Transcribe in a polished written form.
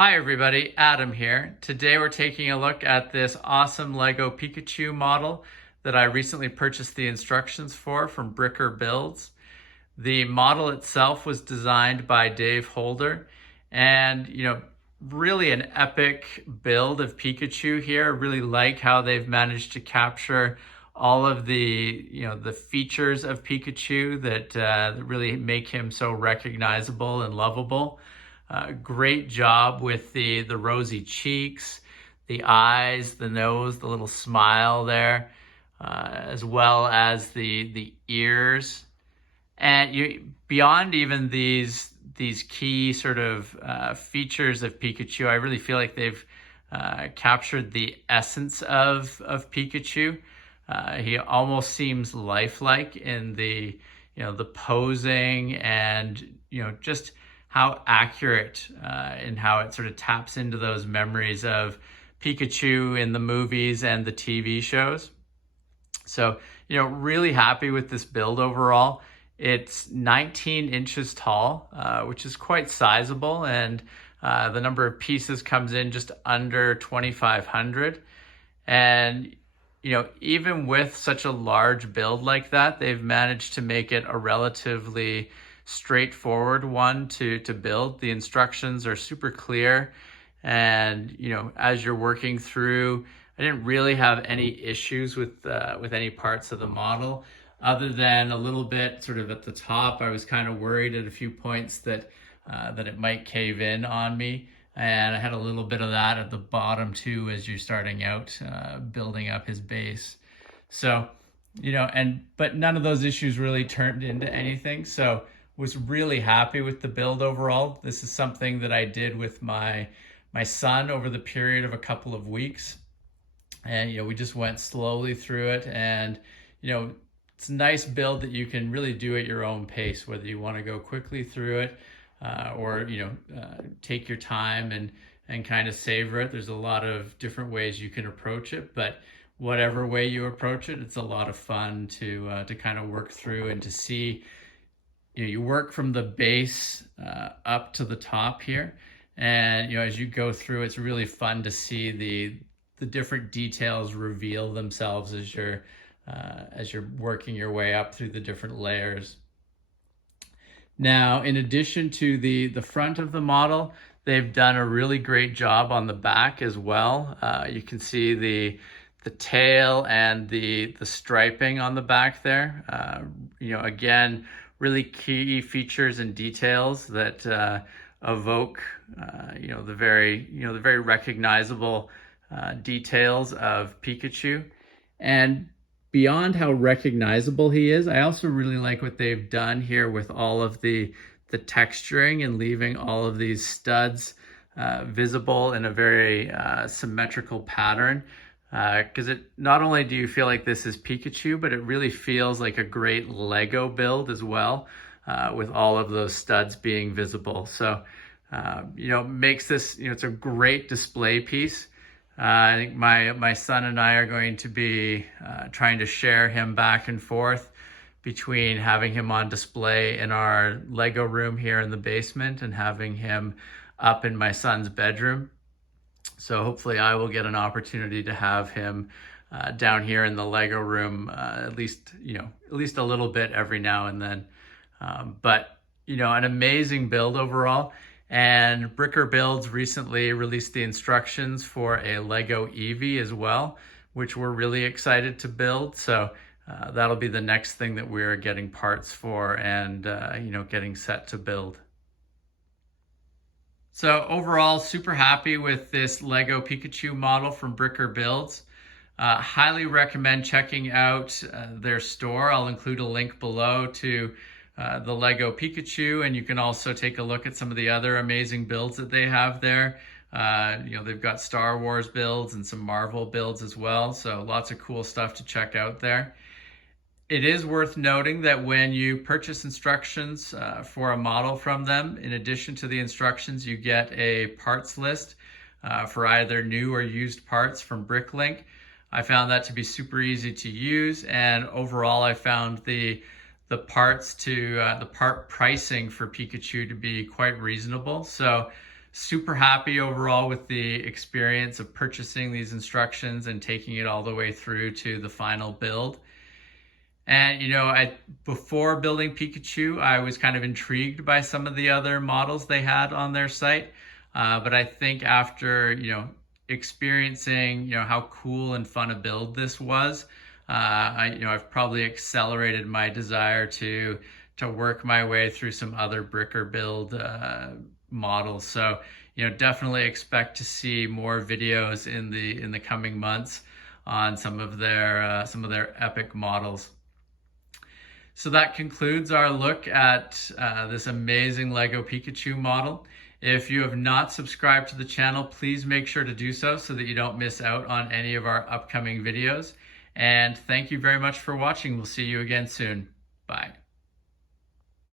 Hi everybody, Adam here. Today we're taking a look at this awesome LEGO Pikachu model that I recently purchased the instructions for from Bricker Builds. The model itself was designed by Dave Holder and, really an epic build of Pikachu here. I really like how they've managed to capture all of the features of Pikachu that really make him so recognizable and lovable. Great job with the rosy cheeks, the eyes, the nose, the little smile there, as well as the ears. And beyond even these key sort of features of Pikachu, I really feel like they've captured the essence of Pikachu. He almost seems lifelike in the posing and just how accurate and how it sort of taps into those memories of Pikachu in the movies and the TV shows. So, really happy with this build overall. It's 19 inches tall, which is quite sizable, and the number of pieces comes in just under 2,500. And, even with such a large build like that, they've managed to make it a relatively straightforward one to build. The instructions are super clear, and as you're working through, I didn't really have any issues with any parts of the model, other than a little bit sort of at the top. I was kind of worried at a few points that it might cave in on me, and I had a little bit of that at the bottom too as you're starting out building up his base. So but none of those issues really turned into anything. So was really happy with the build overall. This is something that I did with my son over the period of a couple of weeks. And, we just went slowly through it. And, it's a nice build that you can really do at your own pace, whether you want to go quickly through it or, take your time and kind of savor it. There's a lot of different ways you can approach it, but whatever way you approach it, it's a lot of fun to kind of work through and to see. You work from the base up to the top here, and as you go through, it's really fun to see the different details reveal themselves as you're working your way up through the different layers. Now, in addition to the front of the model, they've done a really great job on the back as well. You can see the tail and the striping on the back there. Again, really key features and details that evoke, the very recognizable details of Pikachu. And beyond how recognizable he is, I also really like what they've done here with all of the texturing and leaving all of these studs visible in a very symmetrical pattern. Because not only do you feel like this is Pikachu, but it really feels like a great Lego build as well, with all of those studs being visible. So, makes this, it's a great display piece. I think my son and I are going to be trying to share him back and forth between having him on display in our Lego room here in the basement and having him up in my son's bedroom. So hopefully I will get an opportunity to have him down here in the Lego room at least a little bit every now and then. But an amazing build overall. And Bricker Builds recently released the instructions for a Lego Eevee as well, which we're really excited to build. So that'll be the next thing that we're getting parts for and getting set to build. So overall, super happy with this LEGO Pikachu model from Bricker Builds. Highly recommend checking out their store. I'll include a link below to the LEGO Pikachu, and you can also take a look at some of the other amazing builds that they have there. They've got Star Wars builds and some Marvel builds as well. So lots of cool stuff to check out there. It is worth noting that when you purchase instructions for a model from them, in addition to the instructions, you get a parts list for either new or used parts from Bricklink. I found that to be super easy to use, and overall I found the part pricing for Pikachu to be quite reasonable. So super happy overall with the experience of purchasing these instructions and taking it all the way through to the final build. And before building Pikachu, I was kind of intrigued by some of the other models they had on their site. But I think after, experiencing, how cool and fun a build this was, I've probably accelerated my desire to work my way through some other Bricker build models. So, definitely expect to see more videos in the coming months on some of their epic models. So that concludes our look at this amazing LEGO Pikachu model. If you have not subscribed to the channel, please make sure to do so that you don't miss out on any of our upcoming videos. And thank you very much for watching. We'll see you again soon. Bye.